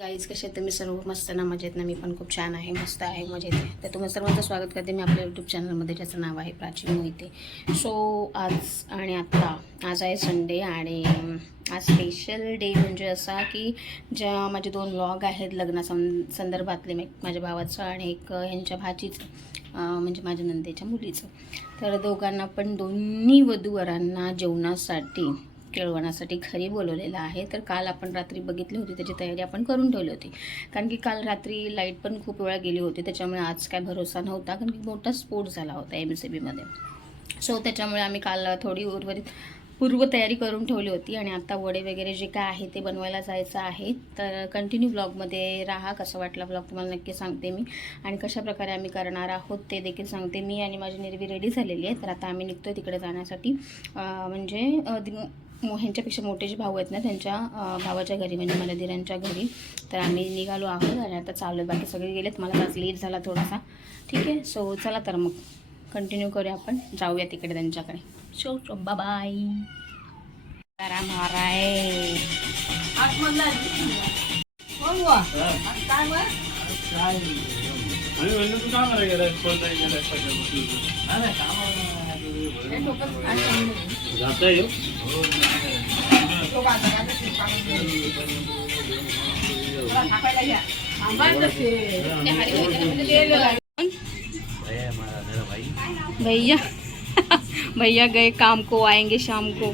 Guys कसे आहेत? तुम्ही सर्व मस्त ना? मजेत ना? मी पण खूप छान आहे. मस्त आहे मजेत आहे. तर तुम्ही सर्वांचं स्वागत करते. मी आपल्या यूट्यूब चॅनलमध्ये ज्याचं नाव आहे प्राचीन मोहिते. सो आज आणि आत्ता आज आहे संडे आणि आज स्पेशल डे म्हणजे असा की ज्या माझे दोन व्लॉग आहेत लग्ना सं संदर्भातले मी माझ्या भावाचं आणि एक ह्यांच्या भाचीचं म्हणजे माझ्या नंदेच्या मुलीचं. तर दोघांना पण दोन्ही वधूवरांना जेवणासाठी केळवणासाठी घरी बोलवलेलं आहे. तर काल आपण रात्री बघितली होती त्याची तयारी आपण करून ठेवली होती. कारण की काल रात्री लाइट पण खूप वेळा गेली होती त्याच्यामुळे आज काय भरोसा नव्हता. कारण की मोठा स्फोट झाला होता एम सी बीमध्ये सो त्याच्यामुळे आम्ही काल थोडी उर्वरित पूर्वतयारी करून ठेवली होती. आणि आता वडे वगैरे जे काय आहे ते बनवायला जायचं आहे. तर कंटिन्यू ब्लॉगमध्ये राहा कसं वाटला ब्लॉग तुम्हाला नक्की सांगते मी. आणि कशाप्रकारे आम्ही करणार आहोत ते देखील सांगते मी. आणि माझी निर्वी रेडी झालेली आहे. तर आता आम्ही निघतो तिकडे जाण्यासाठी. म्हणजे मो- ह्यांच्यापेक्षा मोठे जे भाऊ आहेत ना त्यांच्या भावाच्या घरी म्हणजे मला दिरांच्या घरी तर आम्ही निघालो आहोत आणि आता चालू आहे बाकी सगळे गेलेत. मला आज लेट झाला थोडासा. ठीक आहे? सो चला तर मग. कंटिन्यू करूया आपण. जाऊया तिकडे त्यांच्याकडे. शो शो बाय करा जाता येईल भैया. भैया गए काम को आएंगे शाम को.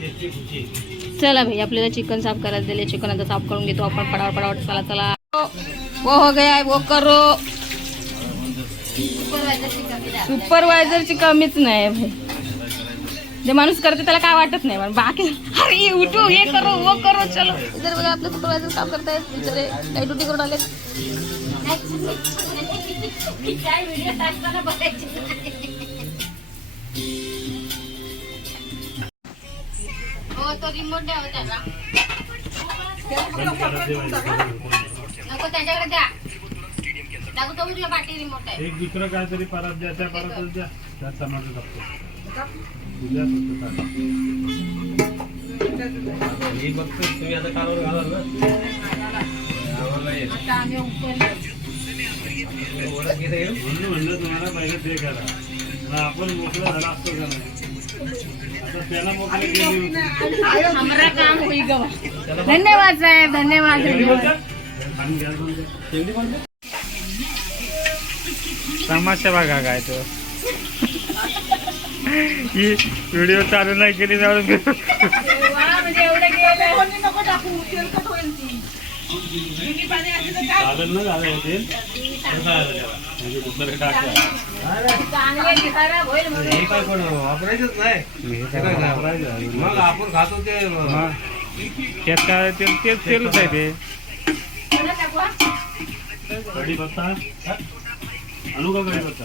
चला भैया आपल्याला चिकन साफ करायला दिले. चिकन आता साफ करून घेतो आपण. पडावट पडावट चला चला. वो हो गया है, वो करो. सुपरवायझरची कमीच नाही भाई. जे माणूस करते त्याला काय वाटत नाही पण बाकी अरे ये उठू हे करो वो करो चलो. इधर बघा आपले सुपरवायझर काम करतायत बिचारे काही ड्युटी करून आले हो तो रिमोट द्या हो त्याला. नको त्याच्याकडे द्या. दाखव तो तुला पाठी रिमोट आहे. एक दुसरं काहीतरी परत द्या त्या परतच द्या. त्यात टमाटर उद्या फक्त टाका. मी बघतो तुम्ही आता कालवर घालाल ना. ओळख घेता येईल म्हणून म्हणलं तुम्हाला पहिले ते करा. मग आपण मोकळं झाला असतो का नाही? आता त्याला मोकळं केली हमारा काम होई गवा धन्यवाद साहेब धन्यवाद. तमाशा बघा काय तो. ही व्हिडिओ चालू नाही केली जाऊन. म्हणजे वापरायचंच नाही. काय वापरायचं. मग आपण खातो ते. मग त्यात काय तेल तेच तेलच आहे ते. कढीपत्ता? आणू का कढीपत्ता?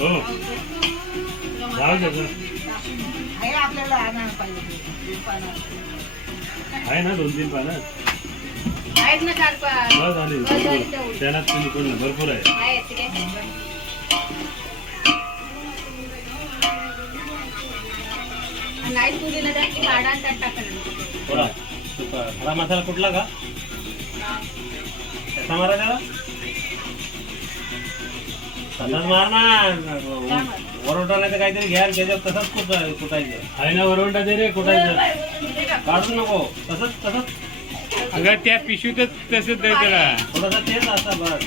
हो. आहे ना दोन तीन पानं आहेत ना चार भरपूर. त्याला तुम्ही कोण भरपूर आहे. नाही त्याची भाडा त्यात टाकणार थोडा मसाला कुठला का? कसा मारा त्याला तसाच मार ना वरोटा नाही तर काहीतरी घ्या त्याच्यात तसंच कुट कुटायचं आहे ना वरवंटा दे रे कुठायचं? काढू नको. तसंच तसंच. अगं त्या पिशवीतच तसंच दे त्याला. थोडंसं तेच असं बस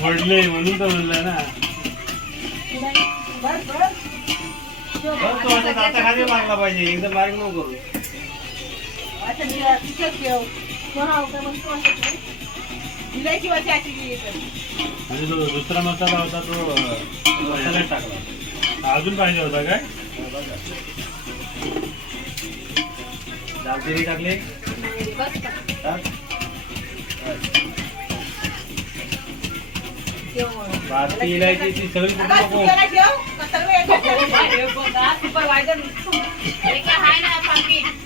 फोडले म्हणून तर म्हणलं ना. बस तो आता खाली मागला पाहिजे. एकदम बारीक नको करू. म्हणजे तो दुसरा मसाला होता तो मसाल्यात टाकला. अजून पाहिजे होता काय? दालचिनी टाकली. टाक. बारकी इलायची ती सगळी कुठे नको. जातो.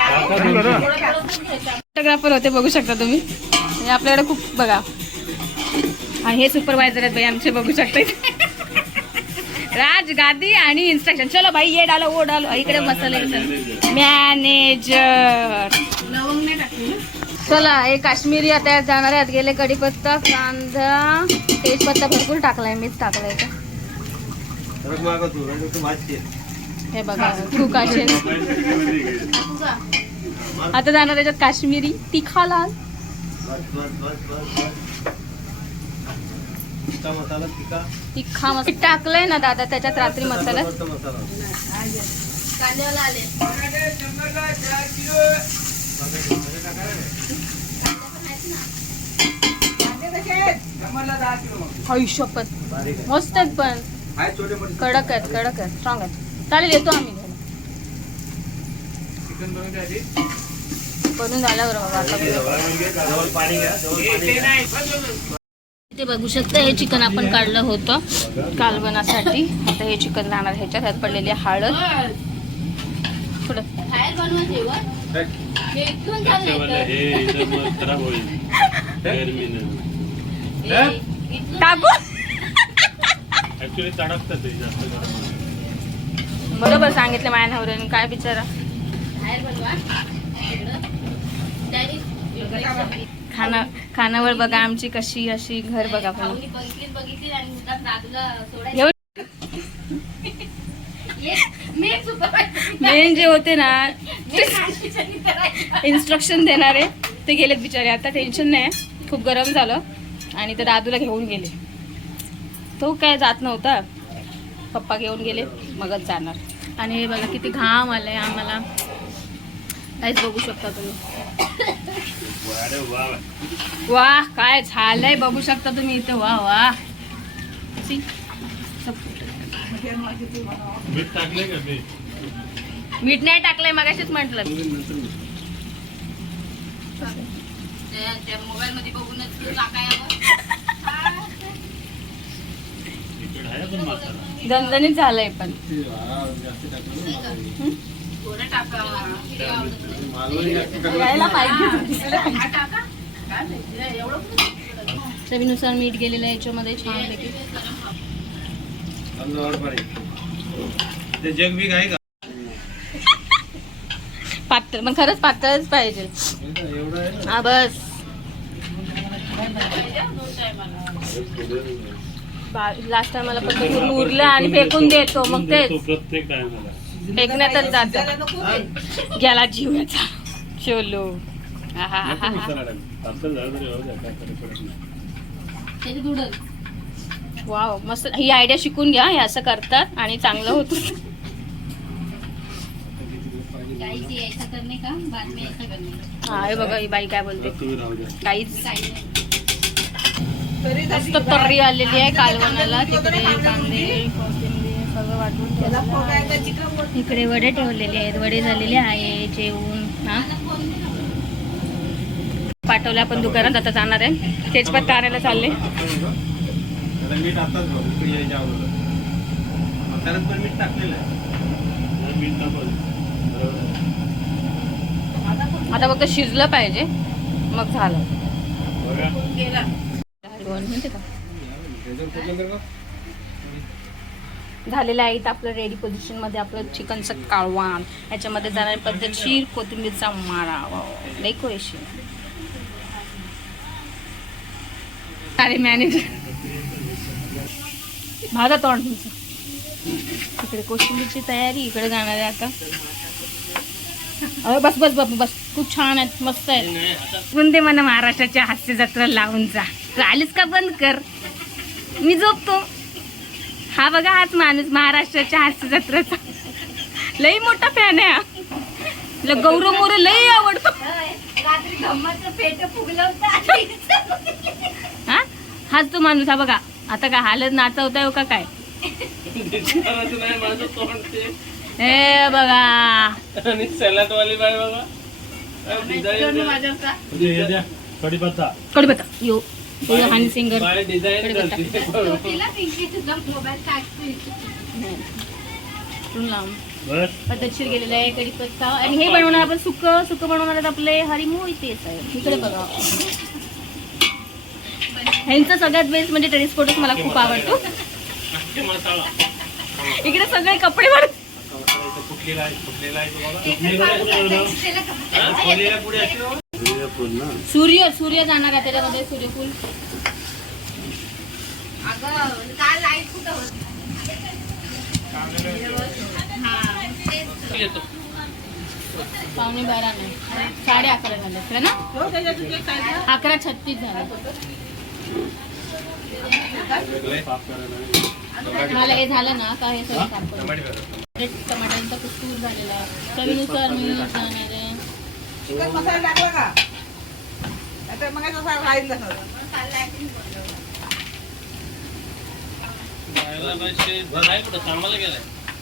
फोटोग्राफर होते बघू शकता तुम्ही. म्हणजे आपल्याकडे खूप बघा. आणि हे सुपरवायझर आहेत भाई आमचे बघू शकता राज गादी आणि इन्स्ट्रक्शन चलो भाई ये डालो वो डालो. इकडे मसाले मॅनेजर चला हे काश्मीरी आता जाणार आहेत. गेले कढीपत्ता कांदा तेजपत्ता भरपूर टाकलाय मीच टाकलाय का हे बघा तू काशे आता जाणार त्याच्यात काश्मीरी तिखा लाल. मसाला तिखा. तिखा मसाला. टाकलंय ना दादा त्याच्यात रात्री मसाला. आयुष्यपत मस्त आहेत पण. कडक आहेत कडक आहेत. स्ट्रॉंग आहेत. चालेल येतो आम्ही. बनून घ्या ते बघू शकता हे चिकन आपण काढलं होतं कालवणासाठी आता हे चिकन राहणार ह्याच्यात. ह्यात पडलेली हळद. हे बरोबर सांगितलं माझ्या नवऱ्याने. काय बिचारा? खाना खानावर बघा आमची कशी अशी घर बघा पण. मेन जे होते ना इन्स्ट्रक्शन देणारे ते गेलेत बिचारे. आता टेन्शन नाही खूप गरम झालं. आणि ते दादूला घेऊन गेले. तो काय जात नव्हता. पप्पा घेऊन गेले मगच जाणार. आणि हे बघा किती घाम आलाय आम्हाला. काहीच बघू शकता तुम्ही. वा काय झालंय? बघू शकता तुम्ही इथे. वा वा. मीठ टाकले का ते? मीठ नाही टाकलंय मगाशीच म्हटलं. मोबाईल मध्ये बघूनच झालंय पण. चवीनुसार मीठ गेलेलं आहे याच्यामध्ये छान जग बी आहे का? पातळ पण खरंच पातळच पाहिजे. एवढं आहे ना हा बस. लास्ट टाइम मला पण उरलं आणि फेकून देतो मग तो तेच प्रत्येक फेकण्यातच जात. गेला जीव याचा शोलो नको मसाला टाक पातळ झालं तरी होऊ द्या काय फरक पडत नाही वाव मस्त. ही आयडिया शिकून घ्या. हे असं करतात आणि चांगलं होतं. हा हे बघा ही बाई काय बोलते. काहीच. मस्त तर्री आलेली आहे कालवणाला तिकडे कांदे सगळं वाटून ठेवलेलं इकडे वडे ठेवलेले आहेत. वडे झालेले आहे. जेवून हा? पाठवल्या आपण दुकानात. आता जाणार आहे. तेजपत्ता आणायला चालले. आता फक्त शिजलं पाहिजे. मग झालं. बघा. माहिती का? झालेलं आहे. इथं आपलं रेडी पोझिशनमध्ये आपलं चिकनचं काळवान. याच्यामध्ये जाणारी पद्धतशीर कोथिंबीरचा मारा. डेकोरेशन अरे मॅनेजर माझा तोंड तुमचं. इकडे कोशिंबीरची तयारी इकडे जाणार आहे आता. अरे बस बस बस बस. खूप छान आहेत मस्त आहेत. पण ते मला महाराष्ट्राच्या हास्य जत्रा लावून जा. तू आलीस का बंद कर? मी झोपतो. हा बघा हाच माणूस महाराष्ट्राच्या हास्य जत्रेचा. लई मोठा फॅन आहे हा. ल गौरव मोरे लई आवडतो. रात्री धम्माचं पेट फुगलं होतं हा? हाच तो माणूस हा बघा. आता काय हालत नाचवताय हो का काय? हे बघा. आणि सॅलड वाली बाय बघा काय डिझाईन म्हणजे yo Honey singer by design कडीपत्ता. करते. तिला पिंकी तुझा मोबाईल टाकते बस. पद्धतशीर गेलेला आहे कढीपत्ता आणि हे बनवणार आपण सुक सुक बनवणार आपले हरिमो तेच आहे. इकडे बघा. ह्यांचा सगळ्यात बेस्ट म्हणजे टेनिस फोटोच मला खूप आवडतो. मसाला इकडे सगळे कपडे फुटलेला आहे फुटलेला आहे असते. सूर्यफूल ना? सूर्य सूर्य जाणार आहे त्याच्यामध्ये सूर्यफूल. अगं काल लाइट कुठं होत? पावणे बारा नाही. साडे अकरा झाले असले ना? अकरा छत्तीस झाले. मला हे झालं ना का हे सगळं. टमाट्यांचा कुस्तूर झालेला आहे. चवीनुसार मी जाणार आहे. चिकन मसाला टाकला का? आता मग राहिलं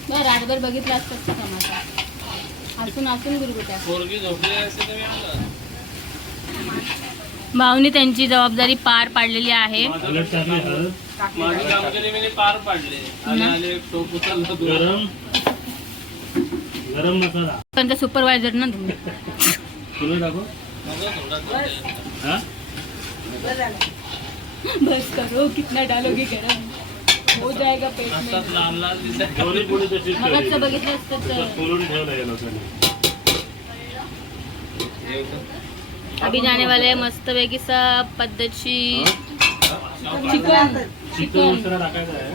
नाही रातभर बघितलं असतं का टमाटा हसून हसून गुरगुट्या पोरगी झोपलेली असते तर मी आलो भाऊनी त्यांची जबाबदारी पार पाडलेली आहे. पार पाडले. गरम. गरम मसाला त्यांचा सुपरवायझर ना तुम्ही? हा बरं झालं. बस करो कितना डालोगे गरम. हो जाएगा पेट में. लाल लाल दिसत गौरी पुढे तशीच मगाचं ठेवली. बघितलं असतं तसं तर खोलून ठेवलं या लोकांनी. अभी जाने वाले हैं मस्त पैकी सब पद्धतशीर. चिकन. चिकन. टाकायचा आहे.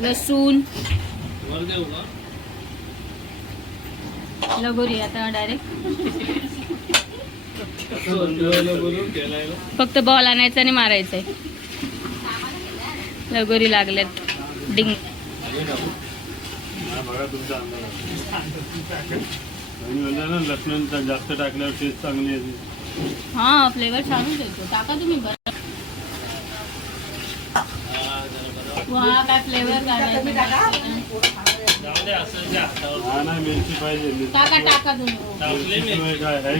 लसूण. वर देऊ का लगोरी आता डायरेक्ट फक्त बॉल आणायचा आणि मारायचा आहे लगोरी लागल्यात. डिंग लसूण जास्त टाकल्यावर टेस्ट चांगली येते हा फ्लेवर छान येतो टाका तुम्ही बरं. वा काय फ्लेवर तुम्ही काढायचा हा मिरची पाहिजे टाका टाका काय? आहे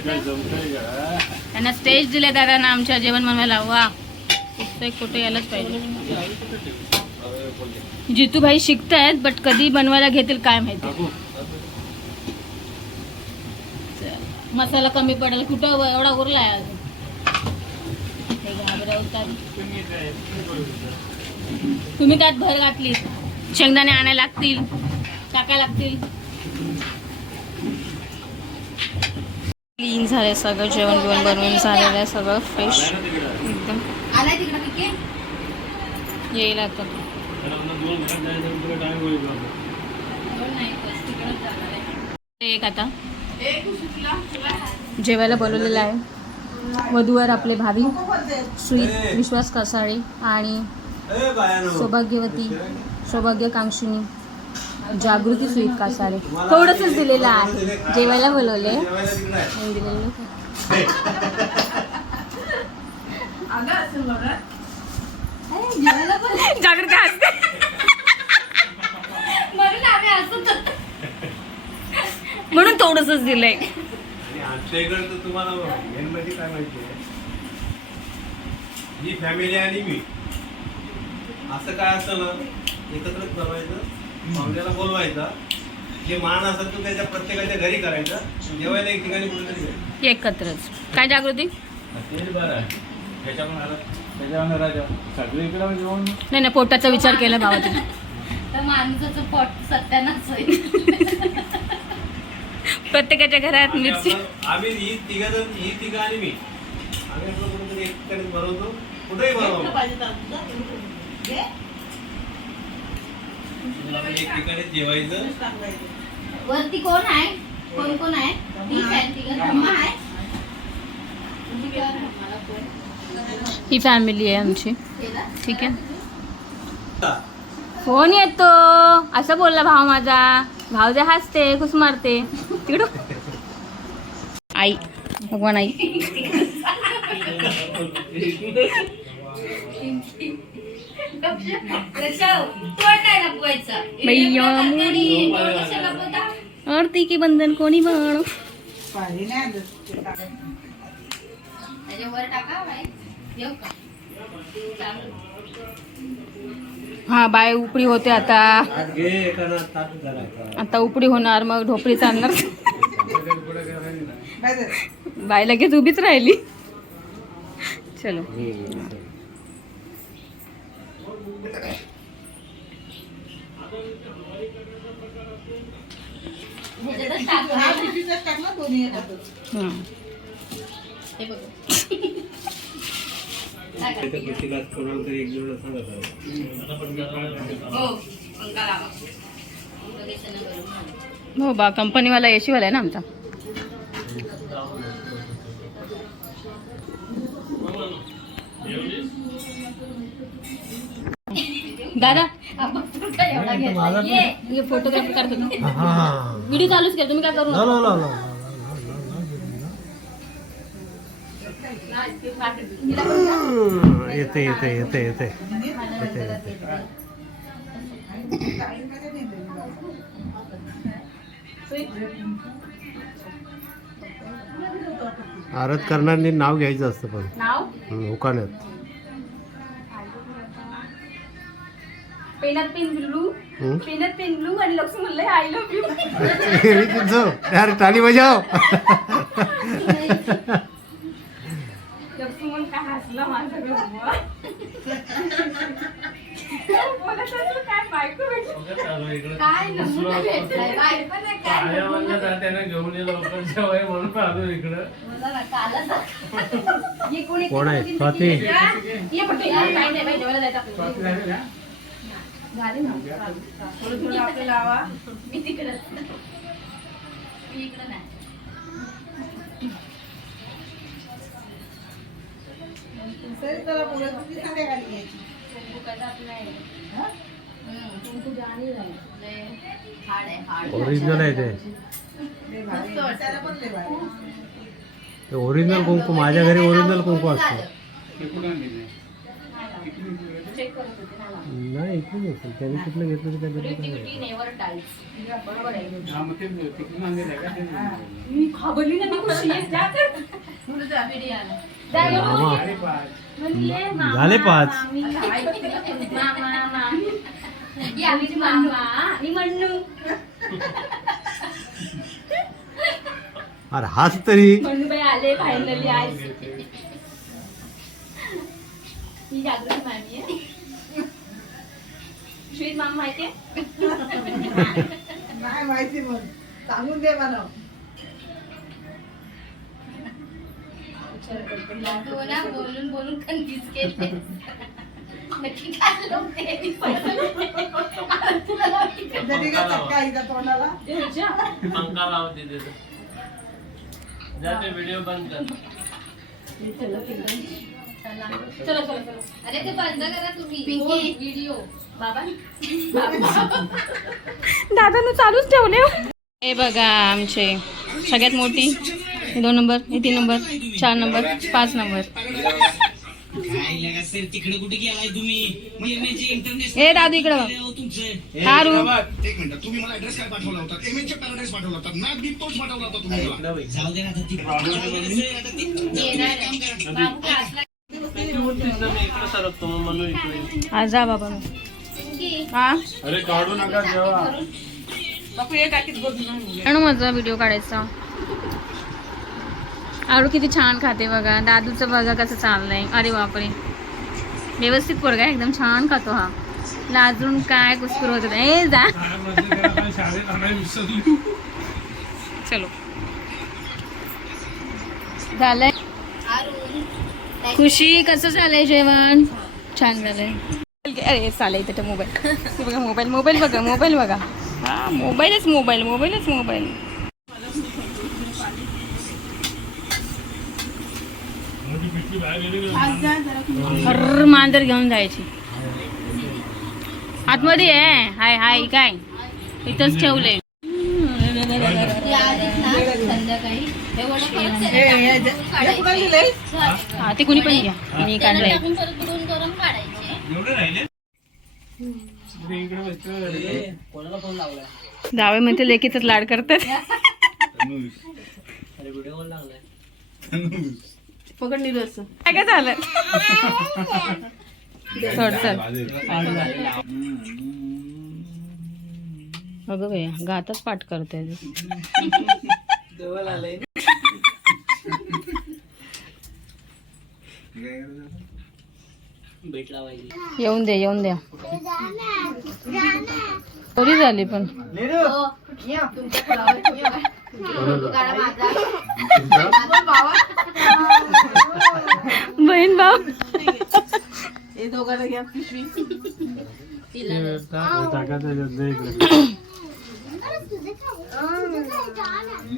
काय त्यांना स्टेज दिले दादा आमच्या जेवण बनवायला. वा कुठे कुठे यायलाच पाहिजे. जितूभाई शिकतायत बट कधी बनवायला घेतील काय माहिती. मसाला कमी पडेल. कुठं एवढा उरलाय अजून. घाबरवतात. तुम्ही त्यात भर घातली. शेंगदाणे आणायला लागतील टाकायला लागतील. क्लीन झाले सगळं जेवण बिवण बनवून झालेलं आहे सगळं फ्रेश एकदम. येईल आता. बाबा? एक आता. जेवायला बोलवलेलं आहे. वधूवर आपले भावी श्री विश्वास कसाळे आणि सौभाग्यवती सौभाग्यकांक्षिणी जागृती सुईत कासारे थोडंसंच दिलेलं आहे. जेवायला बोलवले. जागृती म्हणून आम्ही असं म्हणून थोडंसंच दिलंय. आमच्या इकडे तर तुम्हाला मेन म्हणजे काय माहिती आहे? ही फॅमिली आणि मी. असं काय असतं ना एकत्रच बनवायचं पाहुण्याला बोलवायचा जे मान असत तो त्याच्या प्रत्येकाच्या घरी करायचा जेवायला एक ठिकाणी जायचं. एकत्रच. काय जागृती? ते बरं आहे. त्याच्याकडून आलं राजा. सगळीकडे म्हणजे नाही नाही पोटाचा विचार केला भावाची तर माणसाचं पोट सत्यानाच होईल. प्रत्येकाच्या घरात मिरची. आम्ही ही तिघ जण ही तिघ आणि मी. आम्ही आपलं कुठेतरी कुठेही एक ठिकाणी जेवायचं. वरती कोण आहे? कोण कोण आहे? ही फॅमिली आहे आमची? ठीक आहे. फोन येतो. असं बोलला भाव माझा. भाव जे हसते खुश मारते. तिकडं आई भगवान आई? आरती की बंधन कोणी. त्याच्यावर टाका बाई. येऊ का? चालू. हा बाय उपरी होते आता. आता उपरी होणार मग ढोपरी चालणार. बाय लगेच उभीच राहिली. चलो. हा पिशवीतच टाक ना दोन्ही याच्यातच. हं. बा कंपनीवाला एसीवाला आहे ना आमचा दादा आपण तुमचा एवढा घेतला. ये. ये फोटोग्राफी करतो व्हिडिओ चालूच केला तुम्ही काय करू नका. येते येते येते येते. आरत करणाऱ्यांनी नाव घ्यायचं असतं पण. उकाण्यात. पेनात पेन ब्लू? पेनात पेन ब्लू आणि लक्ष म्हणलंय आय लव्ह यू. टाली बजाव. हसला माझा काय बायको. काय नमुना नाही, काय नमुना मला ना कालच हे कोणी कोण आहे? स्वाती? ये फक्त या, काही नाही बाई, जेवायला जायचं आपल्याला. झाले ना? थोडं थोडं आपल्याला लावा. मी तिकडे. मी इकडे नाही. तरी त्याला बोलत होती, संध्याकाळी घ्यायची. कुंकू कसं आपलं आहे हा? हम्म, कुंकू जाणी झाली लय हाड आहे हाड ओरिजिनल आहे ते लय भारी. त्याला पण लय भारी. ओरिजिनल कुंकू माझ्या घरी ओरिजिनल कुंकू असतं चेक करत होते ना मला. नाही इकडे नसेल त्याने कुठलं घेतलं तर Creativity never dies. बरोबर आहे हा. मी घाबरली ना मी खुशी आहे. जा तर. बिर्याणी झाले पाच. अरे हाच तरी. आले फायनली आज. ही जागृती मामी आहे. श्वेत मामा माहितीये नाही माहिती मग सांगून दे मला. ना बोलून बोलून कन्फ्युज केले नक्की काय लावते? तोंडाला. पंखा जाते व्हिडिओ बंद कर. चला चला. चला चला चला. अरे ते बंद करा तुम्ही. व्हिडिओ बाबा. दादानं चालूच ठेवले हे. बघा आमचे. सगळ्यात मोठी. हे दोन नंबर हे तीन नंबर चार नंबर पाच नंबर. हे दादू इकडे बघ. हारू एक मिनिट तुम्ही मला ऍड्रेस काय पाठवला होता? पाठवला होता. बी तोच पाठवला होता तुम्ही मला. हा जा बाबा हा? अरे काढू नका जेव्हा. बापू आणि माझा व्हिडिओ काढायचा. आरू किती छान खाते बघा. दादूचं बघा कसं चाललंय. अरे बापरे. व्यवस्थित पोरगा आहे, एकदम छान खातो हा. लाजून काय कुस्कुर होत ए जा. चलो. झालंय. खुशी कसं झालंय जेवण? छान झालंय. अरे चालेल इथं मोबाईल. बघा मोबाईल मोबाईल बघा मोबाईल बघा. हा मोबाईलच मोबाईल मोबाईलच मोबाईल. हर मांजर घेऊन जायची. आतमध्ये आहे हाय हाय काय? इथंच ठेवले. हे- ते कुणी पण घ्या. मी काढलंय. जावे म्हणते लेकीच लाड करतात. पकड निघ असं. काय काय झालं? चल अगं भैया गातच पाठ करते. येऊन दे येऊन द्या कधी झाली पण. भाऊ हे दोघांना घ्या पिशवी. इकडे.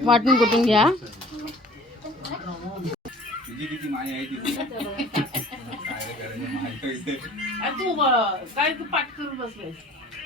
वाटून कुठून घ्या? तू काय तू पाठ करून बसलाय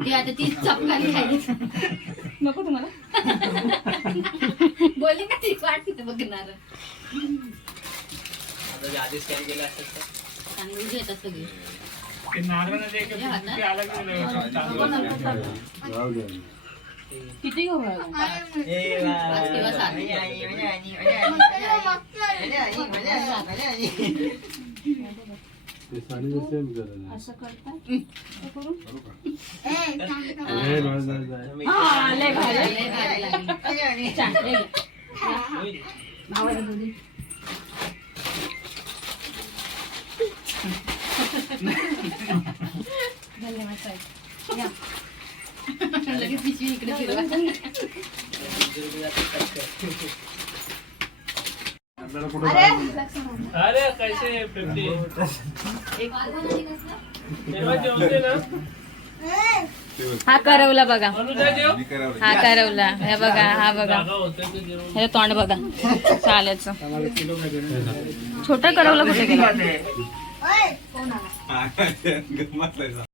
ती आता ती चपकाने खायची नको तुम्हाला बोलली का ती वाट तिथे बघणार चांगली घेतात सगळी हे किती घेऊ पाच किंवा सात ते सेम असं करता आहे. लय भारी. लागली. लगेच पिशवी इकडे फिरवा. आपल्याला कुठं जायचं? अरे कैसे फिफ्टी? तेव्हा जेवते ना. हा करवला बघा. अनुजा जेव. हा करवला. हे बघा हा बघा. जागा होते ते जेवण हे तोंड बघा. चालायचं छोटा करवला कुठे गेला?